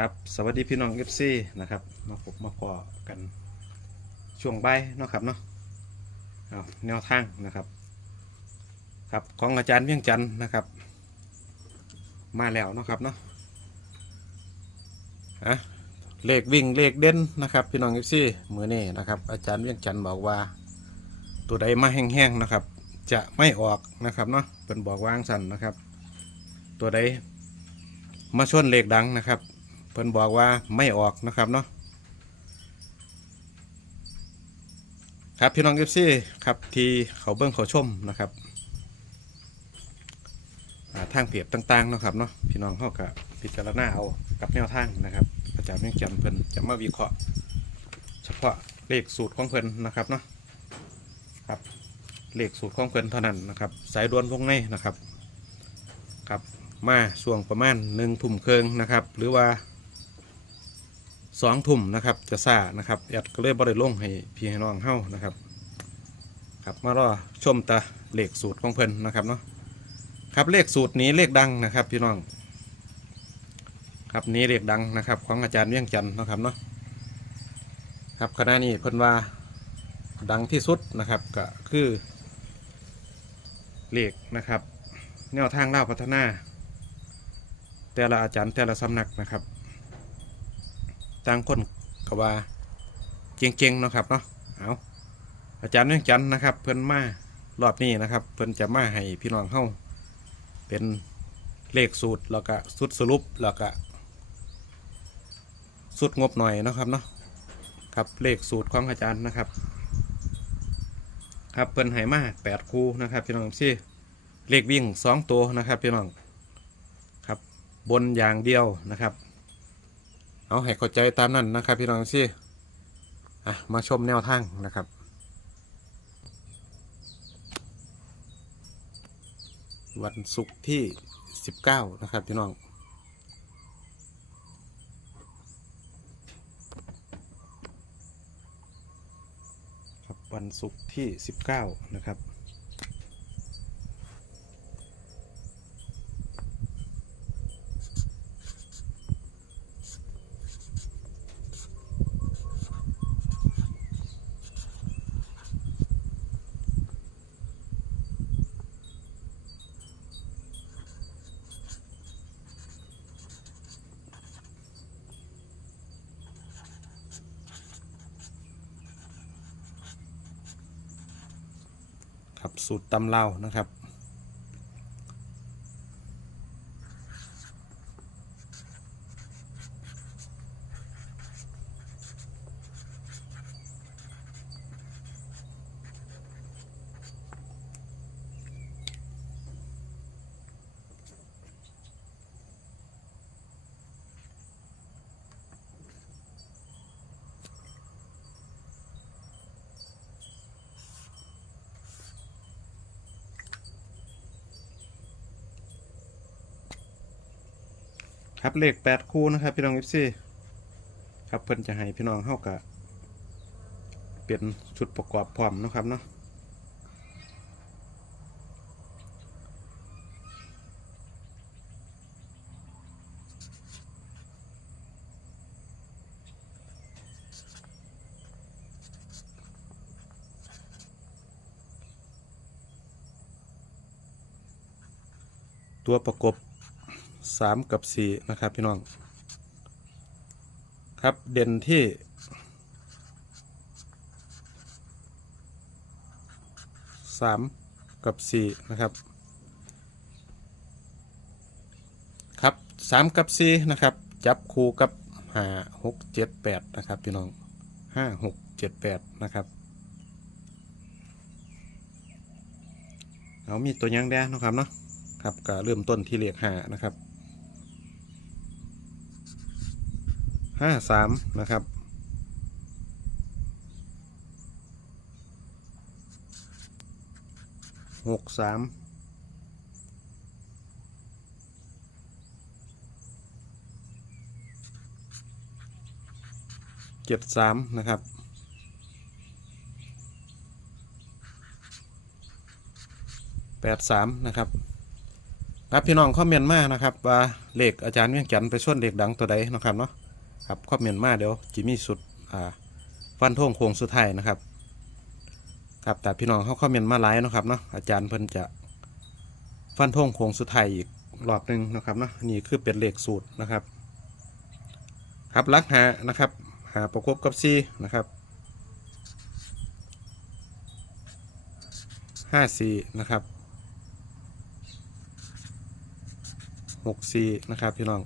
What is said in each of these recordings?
ครับสวัสดีพี่น้องเอฟซีนะครับมาพบมาพอกันช่วงใบเนาะครับเนาะเอาแนวทางนะครับครับของอาจารย์เวียงจันนะครับ มาแล้วเนาะครับเนาะอะเลขวิ่งเลขเด่นนะครับพี่น้องเอฟซีมือนี้นะครับ อาจารย์เวียงจันบอกว่า ตัวใดมาแห้งๆนะครับ จะไม่ออกนะครับเนาะเป็นบอกวางสันนะครับ ตัวใดมาชนเลขดังนะครับ เพิ่นบอกว่าไม่ออกนะครับเนาะครับพี่น้องเอฟซีครับที่เขาเบิ้งเขาชมนะครับทางเพจต่างๆนะครับเนาะพี่น้องเขากับพิจารณาเอากับแนวทางนะครับอาจารย์เมียงจันเพิ่นจะมาวิเคราะห์ เฉพาะเลขสูตรของเพิ่นนะครับเนาะครับเลขสูตรของเพิ่นเท่านั้นนะครับ สายด่วนวงในนะครับครับมาช่วงประมาณหนึ่งทุ่มเคิงนะครับ หรือว่า สองทุ่มนะครับจะซ่านะครับแอดก็เลยบริลงให้พี่ให้น้องเฮ้านะครับครับมารอชมตาเลขสูตรของเพิ่นนะครับเนาะครับเลขสูตรนี้เลขดังนะครับพี่น้อง ครับนี้เลขดังนะครับ ของอาจารย์เวียงจันทร์นะครับเนาะครับขณะนี้เพิ่นว่าดังที่สุดนะครับก็คือเลขนะครับ แนวทางเล่าพัฒนา แต่ละอาจารย์แต่ละสำนักนะครับ ต่างคนก็ว่าเก่งๆเนาะครับเนาะเอาอาจารย์เนื่องจันทร์นะครับ เพิ่นมารอบนี้นะครับ เพิ่นจะมาให้พี่น้องเฮาเป็นเลขสูตรแล้วก็สุดสรุปแล้วก็สุดงบหน่อยนะครับเนาะครับเลขสูตรของอาจารย์นะครับ ครับเพิ่นให้มาแปดคู่นะครับพี่น้องซี่เลขวิ่งสองตัวนะครับพี่น้องครับบนอย่างเดียวนะครับ เอาให้เข้าใจตามนั้นนะครับ พี่น้องสิอะมาชมแนวทางนะครับวันศุกร์ที่ 19 นะครับ พี่น้อง ครับวันศุกร์ที่ 19 นะครับ ครับ สูตรตำเล่านะครับ ครับเลขแปดคู่นะครับพี่น้องเอฟซีครับเพิ่นจะให้พี่น้องเข้ากะเปลี่ยนชุดประกอบพร้อมนะครับเนาะตัวประกบ สามกับสี่นะครับพี่น้อง ครับเด่นที่สามกับสี่นะครับ ครับสามกับสี่นะครับ จับคู่กับห้าหกเจ็ดแปดนะครับพี่น้องห้าหกเจ็ดแปดนะครับเอามีตัวยังแดงนะครับเนาะครับก็เริ่มต้นที่เลขห้านะครับ ห้าสามนะครับ หกสามเจ็ดสามนะครับแปดสามนะครับครับพี่น้องคอมเมนต์มานะครับ ว่าเลขอาจารย์เวียงจันทร์ไปช่วนเลขดังตัวใดนะครับเนาะ ครับคอมเมนต์มาเดี๋ยวจิมีสุดอ่าฟันธงโค้งสุดท้ายนะครับ ครับแต่พี่น้องเขาคอมเมนต์มาไลน์นะครับเนาะอาจารย์เพิ่นจะฟันธงโค้งสุดท้ายอีกรอบหนึ่งนะครับเนาะนี่คือเป็นเลขสูตรนะครับ ครับลักหานะครับ หาประกบกับซีนะครับห้าสี่นะครับหกสี่นะครับพี่น้อง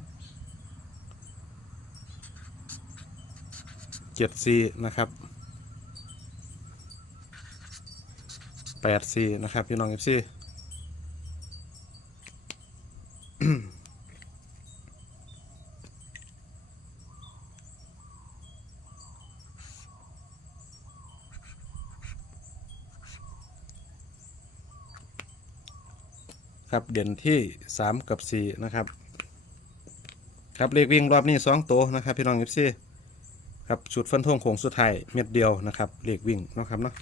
เจ็ดสี่นะครับแปดสี่นะครับ พี่น้องเอฟซีครับเด่นที่ 3 กับ 4 นะครับ ครับเลขวิ่งรอบนี้ 2 ตัวนะครับ พี่น้องเอฟซี ครับชุดฟันธงโค้งสุดท้ายเม็ดเดียวนะครับเลขวิ่งนะครับเนาะ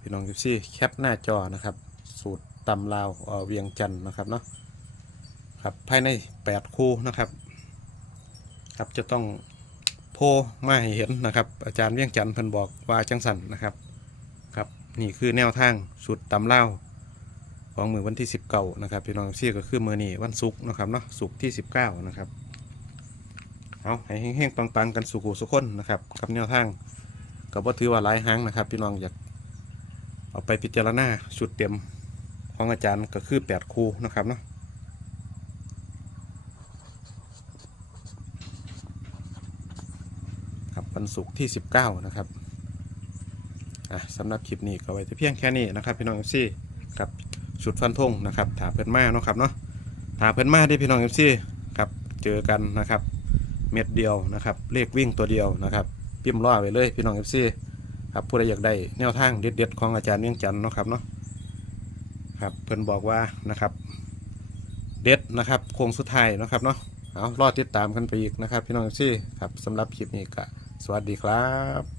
พี่น้องเอฟซี่แคปหน้าจอนะครับ สูตร ตำลาวเเวียงจันทร์นะครับเนาะครับภายใน 8 คู่นะครับ ครับจะต้องโพมาให้เห็นนะครับ อาจารย์เวียงจันทร์เพิ่นบอกว่าจังสันนะครับครับนี่คือแนวทางสูตรตำลาวของมือวันที่ 19นะครับพี่น้องซี่ก็คือมือนี้วันศุกร์นะครับเนาะศุกร์ที่ 19 นะครับเอาให้แห้งๆปังๆกันสุขุสุขคนนะครับกับแนวทางก็บ่ถือว่าหลายหางนะครับ พี่น้องอยากเอาไปพิจารณาชุดเต็ม ของอาจารย์ก็คือ8คูนะครับเนาะครับวันศุกร์ที่19นะครับอะสำหรับคลิปนี้ก็ไว้แต่เพียงแค่นี้นะครับพี่น้องเอฟซีกับชุดฟันธงนะครับถาเพิ่นมาเนาะครับเนาะถาเพิ่นมาได้พี่น้องเอฟซีครับเจอกันนะครับ เม็ดเดียวนะครับเลขวิ่งตัวเดียวนะครับพิมพ์ล่อไว้เลยพี่น้องเอฟซีครับผู้ใดอยากได้แนวทางเด็ดๆของอาจารย์เวียงจันทร์เนาะครับเนาะ ครับเพิ่นบอกว่านะครับ เด็ดนะครับโค้งสุดท้ายนะครับเนาะเอารอติดตามกันไปอีกนะครับ พี่น้องซี่ครับสำหรับคลิปนี้ก็สวัสดีครับ